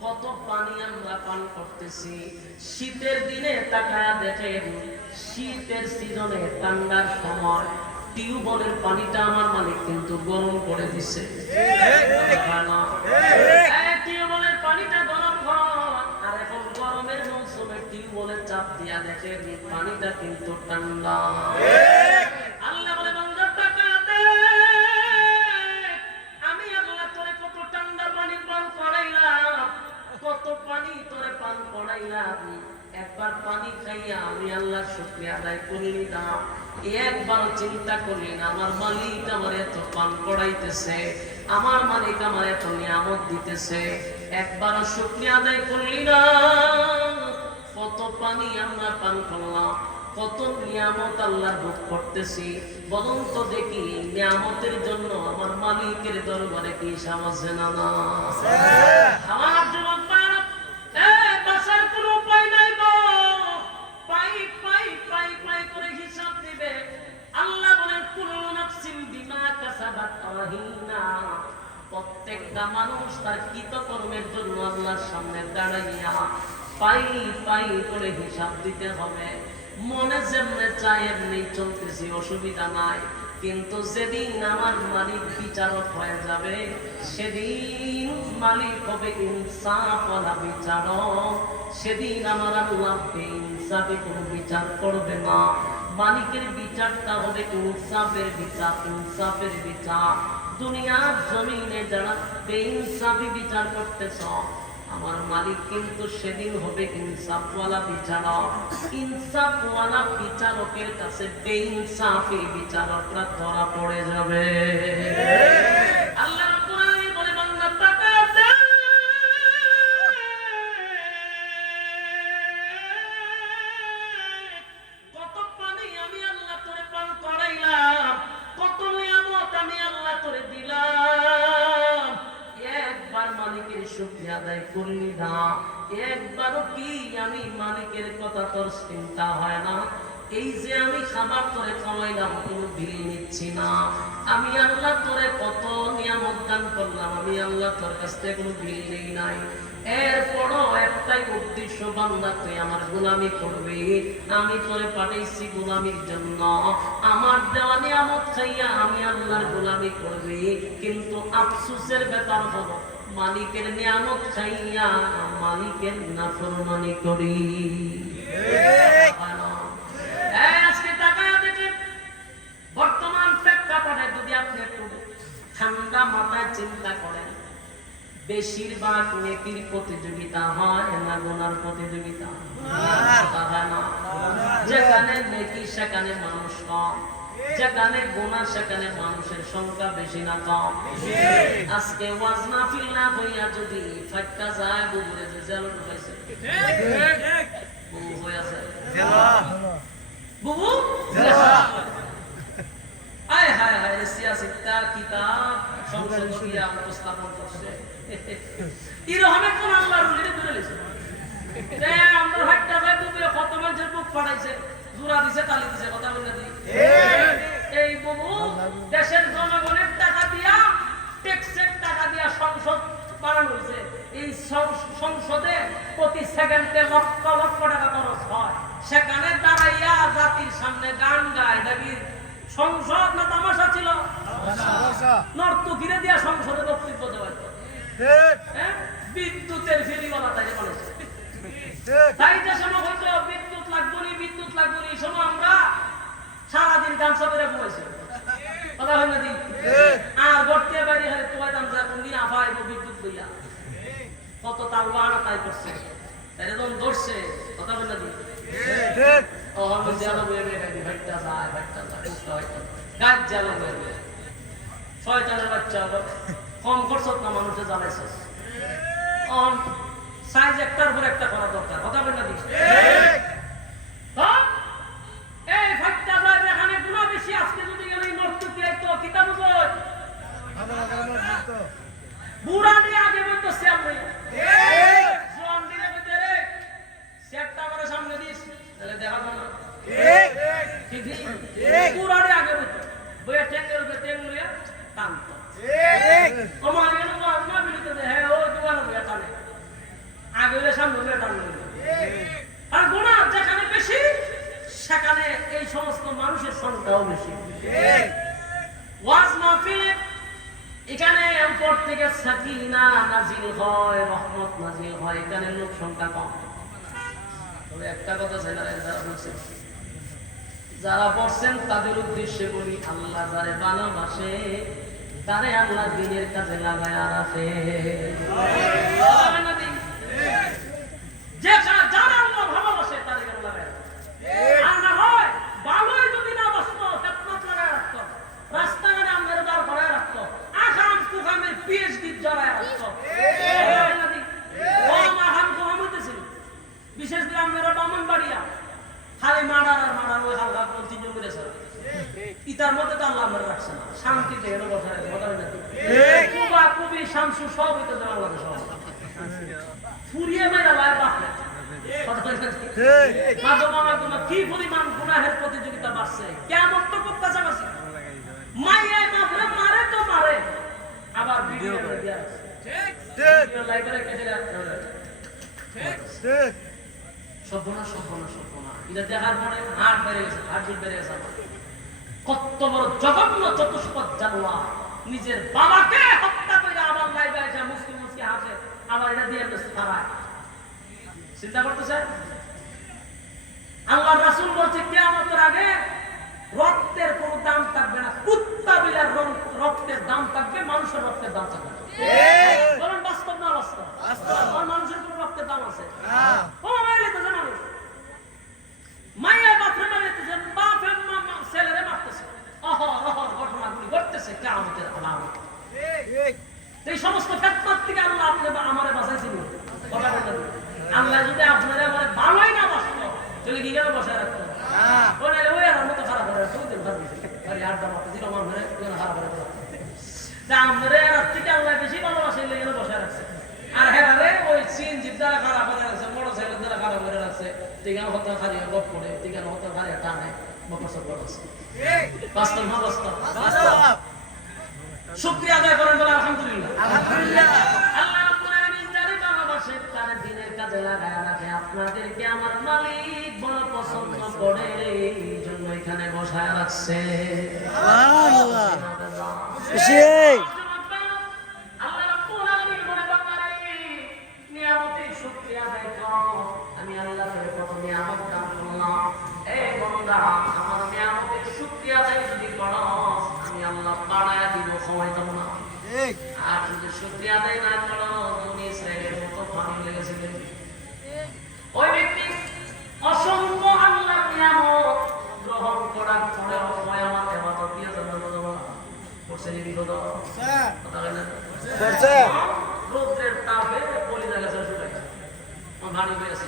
কত পানি আমরা পান করতেছি। শীতের দিনে তাকায়া দেখেন, শীতের সিজনে ঠান্ডার সময় টিউবওয়েলের পানিটা আমার মালিক কিন্তু গরম করে দিছে। টিউবওয়েলের পানিটা গরম হয়, আর এখন গরমের মৌসুমে টিউবওয়েলের চাপ দিয়া দেখেন পানিটা কিন্তু ঠান্ডা। আল্লাহ বলে বান্দা তাকায়া দেখ, আমি আল্লাহ তোরে কত ঠান্ডা পানি পান করাইলাম, কত পানি তোরে পান করাইলাম। একবার পানি খাইয়া আমি আল্লাহর শুকরিয়া আদায় করলি না, একবার চিন্তা করলি না আমার মালিক আমার এত পান করাইতেছে, আমার মালিক আমার এত নিয়ামত দিতেছে, একবার শুকরিয়া আদায় করলি না। কত পানি আমরা পান করলাম, কত নিয়ামত আল্লাহ ভোগ করতেছি। বলুন তো দেখি নিয়ামতের জন্য আমার মালিকের দরবারে কি হিসাব আছে না? না আমার যুবক ভাইরা, বাঁচার কোনো উপায় নাই গো, পাই পাই পাই পাই করে হিসাব দিবে। আল্লাহ বলেন কুল্লু নাফসিন বিমা কাসাবাত রাহিনা, প্রত্যেকটা মানুষ তার কৃতকর্মের জন্য আল্লাহর সামনে দাঁড়াইয়া পাই পাই করে হিসাব দিতে হবে। মনে যেমনে চায় এমনি চলতেছি, অসুবিধা নাই, কিন্তু যেদিন আমার মালিক বিচারক হয়ে যাবে সেদিন মালিক হবে ইনসাফওয়ালা বিচারক। সেদিন আমার আল্লাহ বেইনসাফে কোনো বিচার করবে না, মালিকের বিচারটা হবে ইনসাফের বিচার, ইনসাফের বিচার। দুনিয়ার জমিনে যারা বেইনসাফি বিচার করতেছ, আমার মালিক কিন্তু সেদিন হবে ইনসাফওয়ালা বিচারক। ইনসাফওয়ালা বিচারকের কাছে বেইনসাফি বিচারকরা ধরা পড়ে যাবে। আল্লাহ রাব্বুল আলামিন বলে বান্দা তাকায়া দেখ, কত পানি আমি আল্লাহ তোরে পান করাইলাম, কত নিয়ামত আমি আল্লাহ তোরে দিলাম। একবার মালিকের শুকরিয়া আদায় করলি না, একবারও কি আমি মালিকের কথা তোর চিন্তা হয় না? এই যে আমি খাবার তোরে খাওয়াইলাম কোনো বিল নিচ্ছি না, আমি আল্লাহ তোরে কত নিয়ামত দান করলাম, আমি আল্লাহ তোর কাছ থেকে কোনো বিল নেই নাই। এরপরও একটাই উদ্দেশ্য, বান্দা তুই আমার গোলামি করবি, আমি তোরে পাঠাইছি গোলামির জন্য। আমার দেওয়া নিয়ামত খাইয়া আমি আল্লাহর গোলামি করবি, কিন্তু আফসোসের ব্যাপার হলো মালিকের নিয়ামত খাইয়া মালিকের নাফরমানি করি। আজকে তাকায়া দেখেন বর্তমান প্রেক্ষাপটে যদি আপনি একটু ঠান্ডা মাথায় চিন্তা করেন, বেশিরভাগ নেকির প্রতিযোগিতা হয় না গুনার প্রতিযোগিতা? যেখানে নেকি সেখানে মানুষ কম, যেখানে গুনাহ সেখানে মানুষের সংখ্যা বেশি না কম? আজকে ওয়াজ মাহফিল না হইয়া যদি ফাটকা যায় বুবুরে যে জেল ঢুকাইছে, বুবু হইয়াছে বুবু আয় হায় হায় সিয়াসিতা কিতাব সংসদীয় উপস্থাপন করছে। এরকম কোন আল্লাহর ওলিরে ধরে লিছে যে আমরা ফাটকা যায় বুবুরে কত মানুষের বুক ফাটাইছে, জোড়া দিছে তালি দিছে কথা বলে দিই এই বাবু দেশের জনগণের টাকা দিয়া ট্যাক্সের টাকা দিয়া সংসদ বানানো হয়েছে এই সংসদে প্রতি সেকেন্ডে লক্ষ লক্ষ টাকা খরচ হয় সেখানে দাঁড়াইয়া জাতির সামনে গান গায় নাকি সংসদ না তামাশা ছিল নর্তকীরে দিয়া সংসদে বক্তব্য দেওয়া বিদ্যুতের ফেরিওয়ালা তাই বলেছে তাই যে সময় হয়তো বিদ্যুৎ লাগবে এই সময় আমরা সারাদিন ডান্স করে ঘুমাইছি কথা হয় না দিন আর গড়তে বাইরে হলে তোমায় দাম যা কোনদিন আভাই বিদ্যুৎ লইয়া কত তাল বাহানা তাই করছে তাই যখন ধরছে কথা বলে দিন আমি জ্বালা বয়ে বেড়ে ভাইটা যায় গাছ জ্বালা বয়ে শয়তানের বাচ্চা কম খরচত না মানুষে জ্বালাইছে সাইজ একটার পর একটা করা দরকার কথা বলে দিন এই ভাইটা যায় যেখানে গুণা বেশি আজকে যদি এই নর্তকী তো কিতাব বই বুড়া দিয়ে আগে বলতেছে আমি জোয়ান দিলে বলতে রে সেটটা আমার সামনে দিস তাহলে দেখা যাবে না ঠিক ঠিক বুড়া দিয়ে আগে বলতে বইয়া টেঙ্গের উপরে টেঙ্গ লইয়া টানতো আমার এর ওয়াজ না বিলিতে দে হ্যাঁ ও জোয়ান হইয়া টানে আগে হইলে সামনে হইয়া টানলো আর গুণা যেখানে বেশি সেখানে এই সমস্ত মানুষের সংখ্যাও বেশি ওয়াজ মাহফিলে এখানে উপর থেকে সাকিনা নাজিল হয় রহমত নাজিল হয় এখানে লোক সংখ্যা কম তবে একটা কথা যারা বলছেন যারা পড়ছেন তাদের উদ্দেশ্যে বলি আল্লাহ যারে ভালোবাসে তারে আল্লাহ দিনের কাজে লাগায়া রাখে যে যারা আল্লাহ ভালোবাসে তারে কেন লাগায় আর না হয় ভালোই যদি না বাসতো খেদমত লাগায় রাখতো রাস্তাঘাটে আমাদের দাঁড় করায় রাখতো আখাম কুখামের পিএইচডি জড়ায় রাখতো বিশেষ করে আমরা ব্রাহ্মণবাড়িয়া খালি মার্ডার আর মার্ডার ওই হালকা তিনজন করেছে ইতার মধ্যে তো আল্লাহ আমরা রাখছে না শান্তিতে এনে বসে রাখছে কথা বলে কুবা কুবি শামসু সব হইতে বাংলাদেশ ফুরিয়ে মেরা ভাই বাপরে কি পরিমাণ গুনাহের প্রতিযোগিতা বাড়ছে কেমন তো করতেছে মাইয়া মাফরে মারে তো মারে আবার ভিডিও করে দেয়া ঠিক লাইব্রেরি কেটে ঠিক সর্বনাশ এটা দেখার পরে হার্ট বেড়ে গেছে হার্টবিট বেড়ে গেছে কত বড় জঘন্য চতুষ্পদ জানোয়ার নিজের বাবাকে হত্যা করে আবার লাইভে এসে মুসলিম হাসে আবার এটা দিয়ে তারায় চিন্তা করতেছে আল্লাহ রাসূল বলছে কিয়ামতের আগে রক্তের কোনো দাম থাকবে না কুত্তা বিলার রক্তের দাম থাকবে মানুষের রক্তের দাম থাকবে বলেন বাস্তব না বাস্তব আর মানুষের কোনো রক্তের দাম আছে ও মাইলে তো জানো মাইয়া বাপরে মারতেছে বাপে ছেলেরে মারতেছে ঘটনাগুলি ঘটতেছে কিয়ামতের আলামত এই সমস্ত ফিতনাত থেকে আল্লাহ আমারে বাঁচাইছেন কথা বলেন আল্লাহ যদি আপনারা আমারে ভালোই না বাঁচতো তাহলে কি কেন বসায় রাখতো ওরে ওই আর মত খারাপ করে তুই দিন ভাবি আরে আর দাম দিল আমার ধরে কেন খারাপ করে তা আমরে আর থেকে আল্লাহ বেশি ভালোবাসে লেগে বসায় রাখছে আর হ্যাঁ রে ওই সিন জিপ দ্বারা খারাপ করে রাখছে মোটর সাইকেল দ্বারা খারাপ করে রাখছে তিগান হত্যা খারিয়ে গপ করে তিগান হত্যা খারিয়ে টানে বকসব করছে বাস্তব না বাস্তব শুকরিয়া আদায় করেন বলে আলহামদুলিল্লাহ আল্লাহ রাব্বুল আলামিন যারে ভালোবাসে তার দিনের কাজে লাগায় রাখে আপনাদেরকে আমার মালিক বড় পছন্দ করে এইজন্য এখানে বসায় রাখছে সুবহানাল্লাহ খুশি আল্লাহ রাব্বুল আলামিন বলে বান্দারে নিয়ামতের শুকরিয়া আদায় করো আমি আল্লাহর কত নিয়ামত দান করলাম এই বান্দা আমার নিয়ামতের শুকরিয়া আদায় যদি করো আমি আল্লাহ বাড়ায়া দিব সময় দেব না ঠিক আর যদি শুকরিয়া আদায় না করো তুমি ইসরায়েলের মতো পানি লেগেছিল ওই ব্যক্তি অসংখ্য আল্লাহর নিয়ামত গ্রহণ করার পরেও আমার ইবাদত দিয়ে জন্য করছে নি বিপদ স্যার কথা বলেন করছে রোদের তাপে বলি জায়গা শুকায় আমার ভারী হয়ে আছে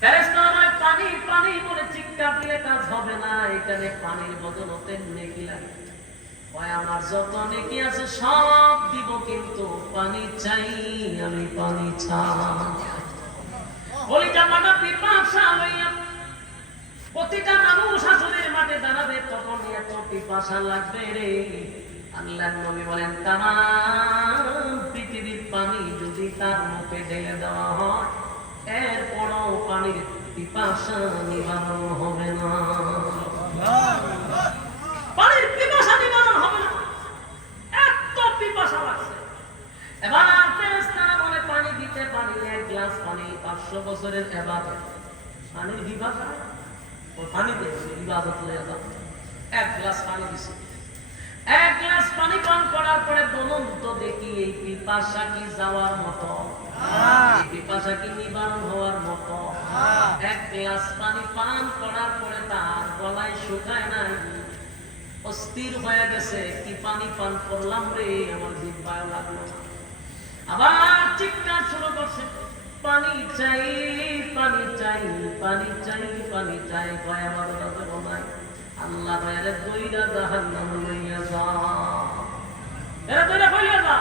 ফেরেশতা আমার পানি পানি বলে চিৎকার দিলে কাজ হবে না এখানে পানির বদলতে নেকি লাগে ওই আমার যত নেকি আছে সব দিব কিন্তু পানি চাই আমি পানি চাই বলি জামাটা পিপাসা লইয়া প্রতিটা মানুষ হাসরের মাঠে দাঁড়াবে, তখন এত পিপাসা লাগবে রে। আল্লাহর নবী বলেন, তামাম পৃথিবীর পানি যদি তার মুখে ঢেলে দেওয়া হয়, এরপরও পানির পিপাসা নিবারণ হবে না। পানির পিপাসা নিবারণ হবে না, এত পিপাসা লাগছে। এবার ফেরেশতারা বলে, পানি দিতে পারি, এক গ্লাস পানি 500 বছরের ইবাদত। পানির পিপাসা, ও পানি দিয়েছে ইবাদত লয়ে যাও। এক গ্লাস পানি দিছে, এক গ্লাস পানি পান করার পরে বলুন তো দেখি, এই পিপাসা কি যাওয়ার মতো? এই পিপাসা কি নিবারণ হওয়ার মতো? এক গ্লাস পানি পান করার পরে তার গলায় শুকায় নাই, অস্থির হয়ে গেছে, কি পানি পান করলাম রে, আমার জিহ্বায় লাগলো না। আবার চিৎকার শুরু করছে, পানি চাই, পানি চাই, পানি চাই, পানি চাই। কয় আমার কথা বলাই, আল্লাহ এর দইরা জাহান্নাম লইয়া যা, এর দইরা কইয়া যা,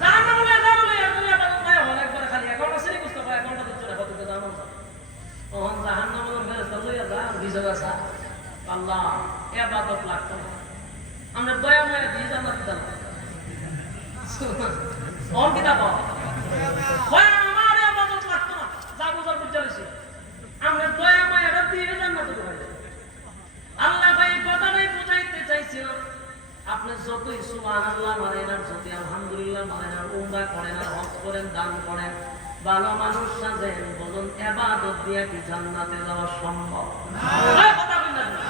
জাহান্নাম লইয়া যা, লইয়া দুনিয়া বাদ নাই হল একবারে খালি 11টা শ্রেণী বুঝতে পারে, 11টা দিতে না কত জানো না, ওহন জাহান্নাম ফেরেশতা লইয়া যা, বিজয় আসা। আল্লাহ ইবাদত লাগতো না, আমরা দয়া মায়া দিয়ে জান্নাত দিলাম। ওহন কি দাও কয় আমার ইবাদত লাগতো না, যা বুঝার বুঝাইছি, আমরা দয়া মায়া দিয়ে জান্নাত দিলাম। আল্লাহ ভাই কথাটাই বুঝাইতে চাইছিলাম, আপনি যতই সুবহানাল্লাহ মানেন আর যতই আলহামদুলিল্লাহ মানেন আর উমরা করেন আর হজ করেন, দান করেন, ভালো মানুষ সাজেন, বলুন ইবাদত দিয়ে কি জান্নাতে যাওয়া সম্ভব? না, কথা বলেন না।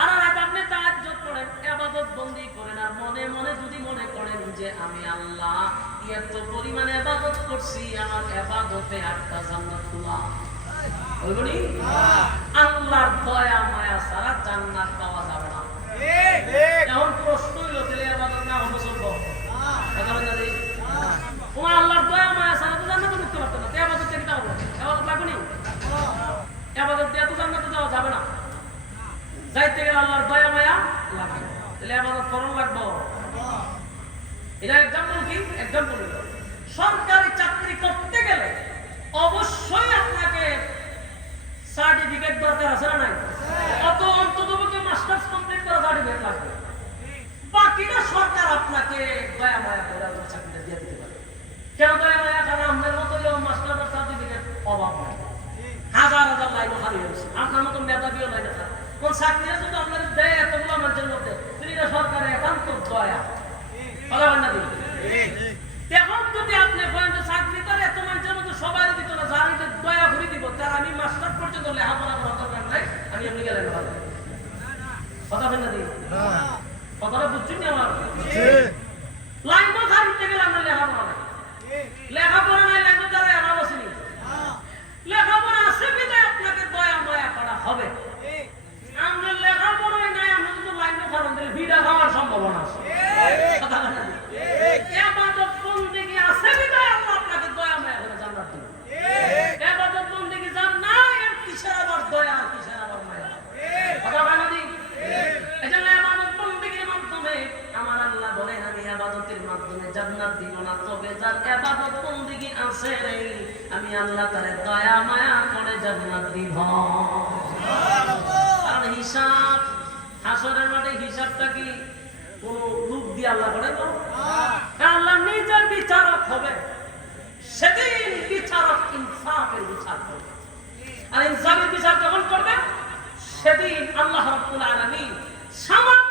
আর রাত আপনি তাহাজ্জুদ করেন, ইবাদত বন্দি করেন, আর মনে মনে যদি মনে করেন যে আমি আল্লাহ এত পরিমাণে ইবাদত করছি, আমার ইবাদতে 8টা জান্নাত খোলা বলবনি, আল্লাহর দয়া মায়া ছাড়া জান্নাত পাওয়া যাবে না। এখন প্রশ্ন হইল, তাহলে ইবাদত না হলে চলবো? তোমার আল্লাহর দয়া মায়া ছাড়া তো জান্নাতে ঢুকতে পারতো না, ইবাদত কি হবে? ইবাদত লাগবে নি, ইবাদত দিয়ে তো জান্নাতে যাওয়া যাবে না। যাইতে গেলে আল্লাহর দয়া মায়া লাগবে, তাহলে ইবাদত করণ লাগবে। এটা এক্সাম্পল কি? এক্সাম্পল হইল, সরকারি চাকরি করতে গেলে অবশ্যই আপনাকে সার্টিফিকেট দরকার আছে না নাই? অত অন্ততপক্ষে মাস্টার্স কমপ্লিট করা সার্টিফিকেট লাগবে। বাকিটা সরকার আপনাকে দয়া মায়া করে চাকরিটা দিয়ে দিতে পারে। কেন দয়া মায়া? কারণ আমাদের মতো মাস্টার সার্টিফিকেট অভাব নাই, হাজার হাজার লাইনও খালি হয়েছে, আপনার মতো মেধাবীও লাইনে থাকে। কোন চাকরিটা যদি আপনাদের দেয় এতগুলো মানুষের মধ্যে, এটা সরকারের একান্ত দয়া, কথা বলেন না? এখন যদি আপনি বলেন যে চাকরি করে এত মানুষের মধ্যে সবাই দিত না, যার এটা দয়া করে দিব, তার আমি মাস্টার পর্যন্ত লেখাপড়া করার দরকার নাই, আমি এমনি গেলে ভালো। কথা বলেন না? কথাটা বুঝছেন না? আমার লাইন তো খারিতে গেলে আমরা লেখাপড়া নাই, লেখাপড়া নাই, লাইন তো দ্বারা আমার বসেনি। লেখাপড়া আছে বিধায় আপনাকে দয়া মায়া করা হবে। আমরা লেখাপড়াই নাই, আমরা যদি লাইন তো খারাপ দিলে ভিড়া খাওয়ার সম্ভাবনা আছে। কথা বলেন না? ইবাদত বন্দেগী আছে বিধায় আল্লাহ আপনাকে দয়া মায়া করে জান্নাত দিবেন। ইবাদত বন্দেগী জান না, এর কিসের আবার দয়া, কিসের আবার মায়া? কথা বলেন না? এজন্য ইবাদত বন্দেগীর মাধ্যমে আমার আল্লাহ বলেন, আমি ইবাদতের মাধ্যমে জান্নাত দিব না, তবে যার ইবাদত বন্দেগী আছে রে, আমি আল্লাহ তারে দয়া মায়া করে জান্নাত দিব। সুবহানাল্লাহ। আর হিসাব, হাসরের মাঠে হিসাবটা কি কোন লোক দিয়ে আল্লাহ করে না? আল্লাহ নিজের বিচারক হবে, সেদিন বিচারক ইনসাফের বিচার করবে। আর ইনসাফের বিচার যখন করবে, সেদিন আল্লাহ রাব্বুল আলামিন সামান্য